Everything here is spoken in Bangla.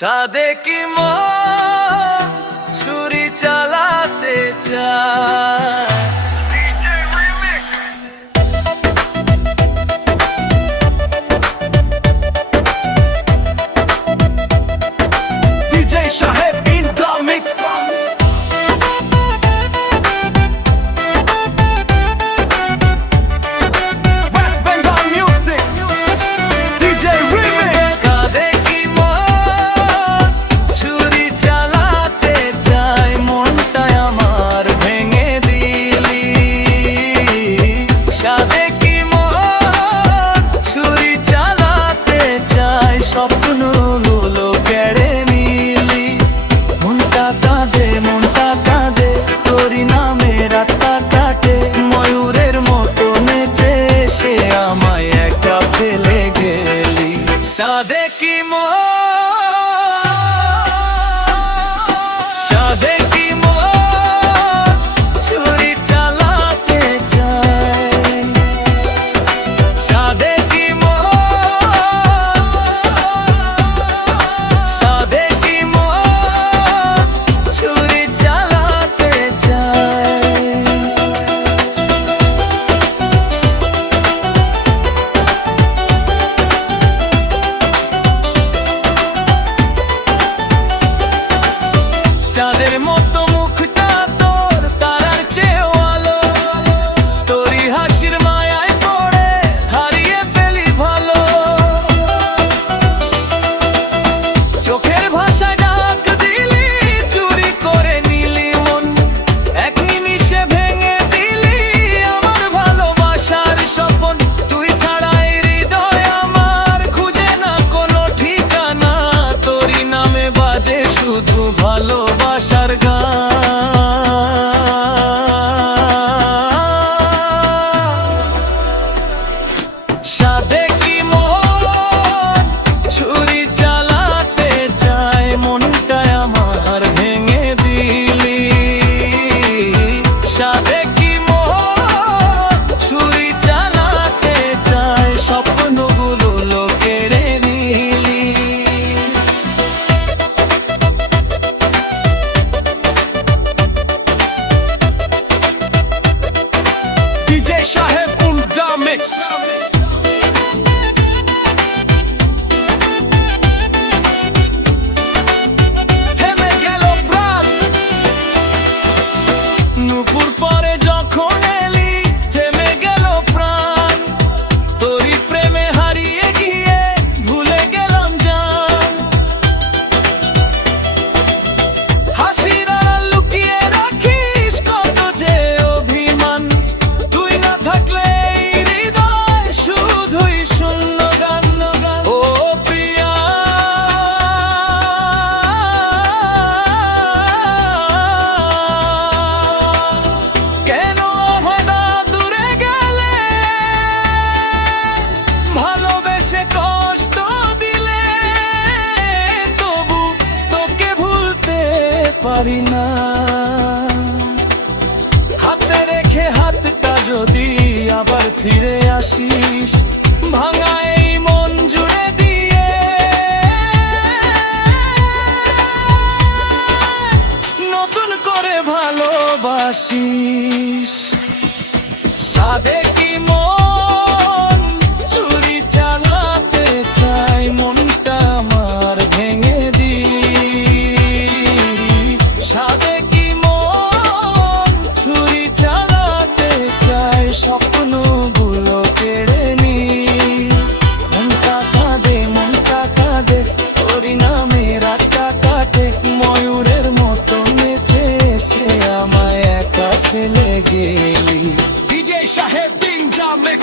সাদে কি মন ছুরি চালাতে চায়। স্বপ্নগুলো কেড়ে নিলি, মনটা কাঁদে তোরি নামে রাতটা কাটে, ময়ূরের মতো নেচে সে আমায় একা ফেলে গেলি। সাদে কি সাদে কি ছুরি চালাতে চায়। সাদে চাঁদের মতো মুখটা তোর তারার চেয়েও আলো, তোরই হাসির মায়ায় পড়ে হারিয়ে ফেলি ভালো। চোখের ভাষায় ডাক দিলি, চুরি করে নিলি মন, এক নিমিষে ভেঙে দিলি আমার ভালোবাসার স্বপ্ন। তুই ছাড়াই হৃদয় আমার খুঁজে না কোনো ঠিকানা, তোরই নামে বাজে শুধু ভালোবাসার গান। সাদে কি মন ছুরি চালাতে চায়, মনটায় আমার ভেঙে দিলি। সাদে কি মন ছুরি চালাতে চায়, স্বপ্নগুলো কেড়ে নিলি। নুপুর পরে যখন এলি থেমে গেল প্রাণ, তোরই প্রেমে হারিয়ে গিয়ে ভুলে গেলাম জান। হাসির আড়াল লুকিয়ে রাখিস কত যে অভিমান, তুই না থাকলে এই হৃদয় শুধুই শূন্য গান। ও প্রিয়া কেন অভেদা দূরে গেলে, ভালোবেসে কষ্ট দিলে, তবু তোকে ভুলতে পারি না। হাতে রেখে হাতটা যদি আবার ফিরে আসিস, ভাঙা এই মন জুড়ে দিয়ে নতুন করে ভালোবাসিস। সাদে কি মন ছুরি চালাতে চায়, মনটা আমার ভেঙে দিলি। সাদে কি মন ছুরি চালাতে চায়, স্বপ্নগুলো কেড়ে নিলি। মনটা কাঁদে তোরি নামে রাতটা কাটে, ময়ূরের মতো নেচে সে আমায় একা ফেলে গেলি। DJ Shaheb Ding Dong Mix.